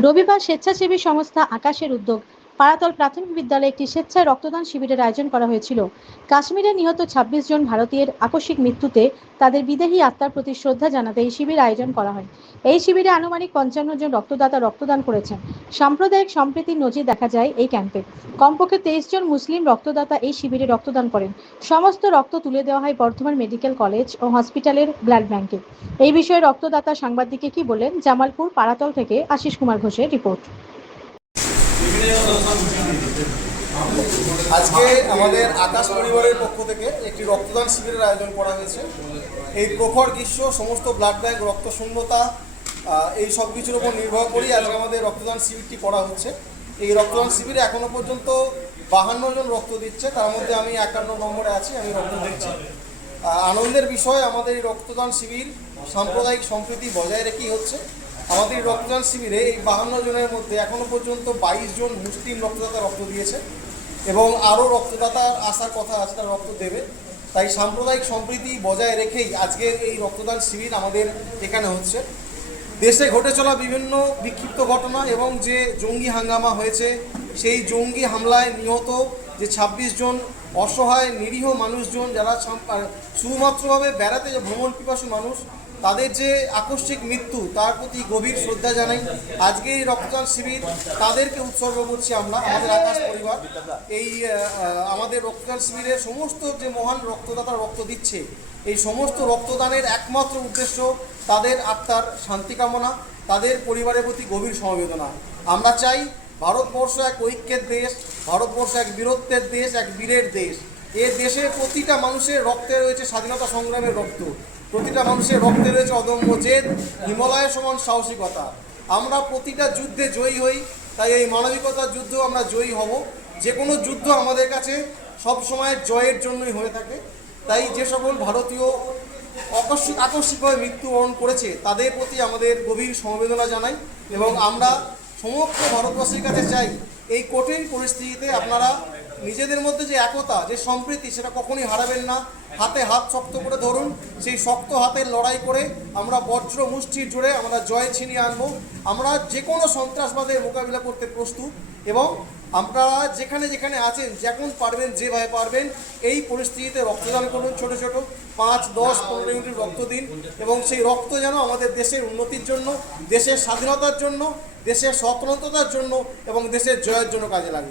রবিবার স্বেচ্ছাসেবী সংস্থা আকাশের উদ্যোগ পাড়াতল প্রাথমিক বিদ্যালয়ে একটি স্বেচ্ছায় রক্তদান শিবিরের আয়োজন করা হয়েছিল। কাশ্মীরে নিহত ২৬ জন ভারতীয়ের আকস্মিক মৃত্যুতে তাদের বিদেহী আত্মার প্রতি শ্রদ্ধা জানাতে এই শিবির আয়োজন করা হয়। এই শিবিরে আনুমানিক ৫৫ জন রক্তদাতা রক্তদান করেছেন। সাম্প্রদায়িক সম্প্রীতির নজির দেখা যায় এই ক্যাম্পে। কমপক্ষে ২৩ জন মুসলিম রক্তদাতা এই শিবিরে রক্তদান করেন। সমস্ত রক্ত তুলে দেওয়া হয় বর্ধমান মেডিকেল কলেজ ও হসপিটালের ব্লাড ব্যাংকে। এই বিষয়ে রক্তদাতা সাংবাদিককে কি বলেন, জামালপুর পাড়াতল থেকে আশিস কুমার ঘোষের রিপোর্ট। আজকে আমাদের আকাশ পরিবারের পক্ষ থেকে একটি রক্তদান শিবিরের আয়োজন করা হয়েছে। এই প্রখর গ্রীষ্ম, সমস্ত ব্লাড ব্যাংক রক্ত শূন্যতা, এই সব কিছুর উপর নির্ভর করেই আজকে আমাদের রক্তদান শিবিরটি করা হচ্ছে। এই রক্তদান শিবিরে এখনো পর্যন্ত ৫২ জন রক্ত দিচ্ছে, তার মধ্যে আমি ৫১ নম্বরে আছি, আমি রক্ত দিচ্ছি। আনন্দের বিষয়, আমাদের এই রক্তদান শিবির সাম্প্রদায়িক সম্প্রীতি বজায় রেখেই হচ্ছে। আমাদের এই রক্তদান শিবিরে এই ৫২ জনের মধ্যে এখনো পর্যন্ত ২২ জন মুসলিম রক্তদাতা রক্ত দিয়েছে এবং আরও রক্তদাতা আসার কথা আছে, তারা রক্ত দেবে। তাই সাম্প্রদায়িক সম্প্রীতি বজায় রেখেই আজকের এই রক্তদান শিবির আমাদের এখানে হচ্ছে। দেশে ঘটে চলা বিভিন্ন বিক্ষিপ্ত ঘটনা এবং যে জঙ্গি হাঙ্গামা হয়েছে, সেই জঙ্গি হামলায় নিহত যে ২৬ জন অসহায় নিরীহ মানুষজন, যারা শুধুমাত্রভাবে বেড়াতে ভ্রমণ পিপাসু মানুষ, তাদের যে আকস্মিক মৃত্যু, তার প্রতি গভীর শ্রদ্ধা জানাই। আজকে এই রক্তদান শিবির তাদেরকে উৎসর্গ করছি আমরা, আমাদের আকাশ পরিবার। এই আমাদের রক্তদান শিবিরে সমস্ত যে মহান রক্তদাতা রক্ত দিচ্ছে, এই সমস্ত রক্তদানের একমাত্র উদ্দেশ্য তাদের আত্মার শান্তি কামনা, তাদের পরিবারের প্রতি গভীর সমবেদনা। আমরা চাই ভারতবর্ষ এক ঐক্যের দেশ, ভারতবর্ষ এক বীরত্বের দেশ, এক বীরের দেশ। এ দেশে প্রতিটা মানুষের রক্তে রয়েছে স্বাধীনতা সংগ্রামের রক্ত, প্রতিটা মানুষের রক্তে রয়েছে অদম্য জেদ, হিমালয়ের সমান সাহসিকতা। আমরা প্রতিটা যুদ্ধে জয়ী হই, তাই এই মানবিকতার যুদ্ধ আমরা জয়ী হব। যে কোনো যুদ্ধ আমাদের কাছে সবসময় জয়ের জন্যই হয়ে থাকে। তাই যে সকল ভারতীয় আকস্মিকভাবে মৃত্যুবরণ করেছে, তাদের প্রতি আমাদের গভীর সমবেদনা জানাই এবং আমরা সমগ্র ভারতবাসীর কাছে চাই, এই কঠিন পরিস্থিতিতে আপনারা নিজেদের মধ্যে যে একতা, যে সম্প্রীতি, সেটা কখনই হারাবেন না। হাতে হাত শক্ত করে ধরুন, সেই শক্ত হাতের লড়াই করে আমরা বজ্র মুষ্টির জোরে আমরা জয় ছিনিয়ে আনবো। আমরা যে কোনো সন্ত্রাসবাদের মোকাবিলা করতে প্রস্তুত এবং আপনারা যেখানে যেখানে আছেন, যখন পারবেন, যেভাবে পারবেন, এই পরিস্থিতিতে রক্তদান করুন। ছোট ছোট ৫, ১০, ১৫ ইউনিট রক্ত দিন এবং সেই রক্ত যেন আমাদের দেশের উন্নতির জন্য, দেশের স্বাধীনতার জন্য, দেশের স্বতন্ত্রতার জন্য এবং দেশের জয়ের জন্য কাজে লাগে।